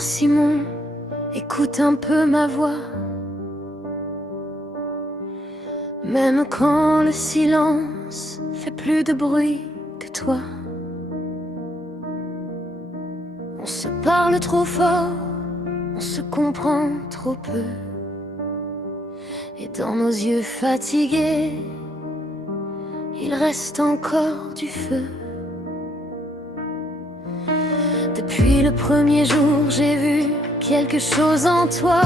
Simon, écoute un peu ma voix. Même quand le silence fait plus de bruit que toi. On se parle trop fort, on se comprend trop peu. Et dans nos yeux fatigués, il reste encore du feu. Depuis le premier jour, j'ai vu quelque chose en toi.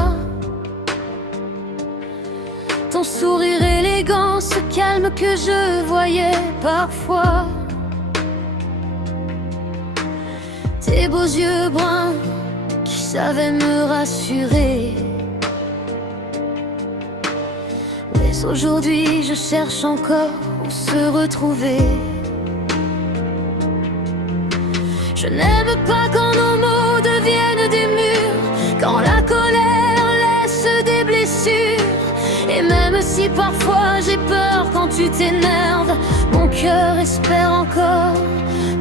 Ton sourire élégant, ce calme que je voyais parfois. Tes beaux yeux bruns qui savaient me rassurer. Mais aujourd'hui, je cherche encore où se retrouver. Je n'aime pas quand nos mots deviennent des murs, quand la colère laisse des blessures. Et même si parfois j'ai peur quand tu t'énerves, mon cœur espère encore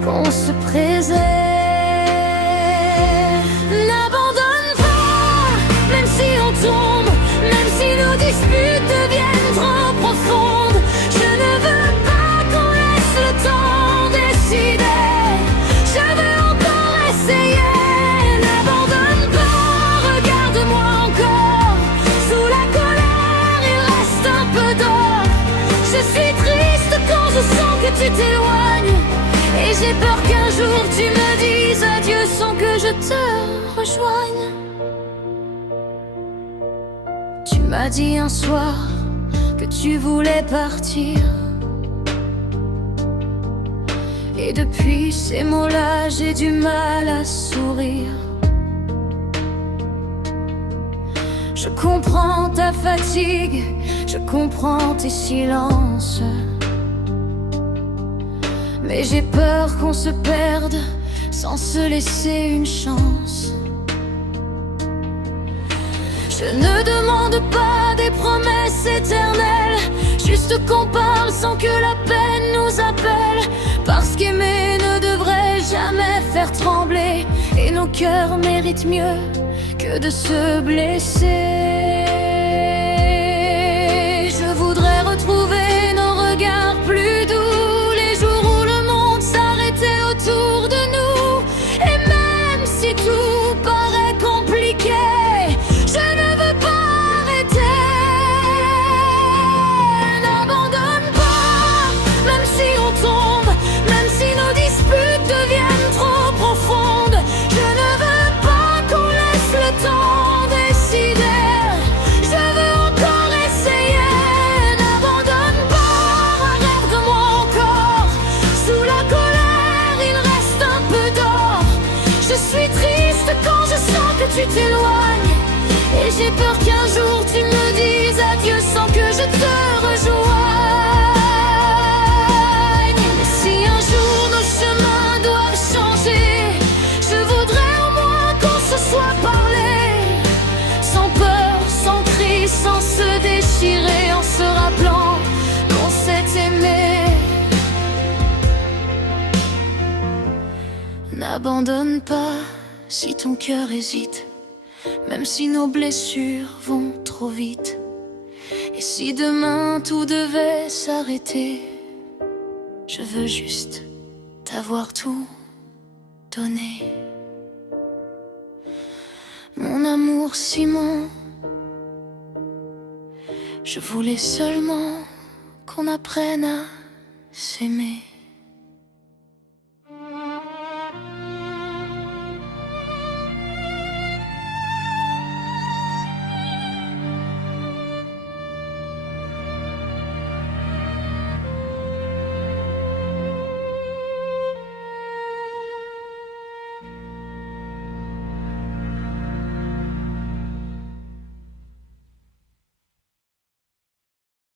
qu'on se préserve. N'abandonne pas, même si on tombe, même si nos disputes deviennent trop profondes. Je ne veux pas qu'on laisse le temps décider. Je veux encore essayer. N'abandonne pas, regarde-moi encore. Sous la colère, il reste un peu d'or. Je suis triste quand je sens que tu t'éloignes. Et j'ai peur qu'un jour tu me dises adieu sans que je te rejoigne. Tu m'as dit un soir que tu voulais partir. Et depuis ces mots-là, j'ai du mal à sourire. Je comprends ta fatigue, je comprends tes silences. Mais j'ai peur qu'on se perde sans se laisser une chance. Je ne demande pas des promesses éternelles, juste qu'on parle sans que la peine nous appelle. Parce qu'aimer ne devrait jamais faire trembler, et nos cœurs méritent mieux que de se blesser. Je voudrais retrouver nos regards plus doux, les jours où le monde s'arrêtait autour de nous. Et même si tout paraît compliqué, je ne veux pas arrêter. N'abandonne pas, même si on tombe, même si nos disputes deviennent trop profondes. Je ne veux pas qu'on laisse le temps décider. Je veux encore essayer. N'abandonne pas, regarde-moi encore. Sous la colère, il reste un peu d'or. Je suis triste quand je sens que tu t'éloignes. Et j'ai peur qu'un jour tu me dises adieu sans que je te rejoigne. Mais si un jour nos chemins doivent changer, je voudrais au moins qu'on se soit parlé. Sans peur, sans cri, sans se déchirer, en se rappelant qu'on s'est aimé. N'abandonne pas si ton cœur hésite, même si nos blessures vont trop vite. Et si demain tout devait s'arrêter, je veux juste t'avoir tout donné. Mon amour Simon, je voulais seulement qu'on apprenne à s'aimer.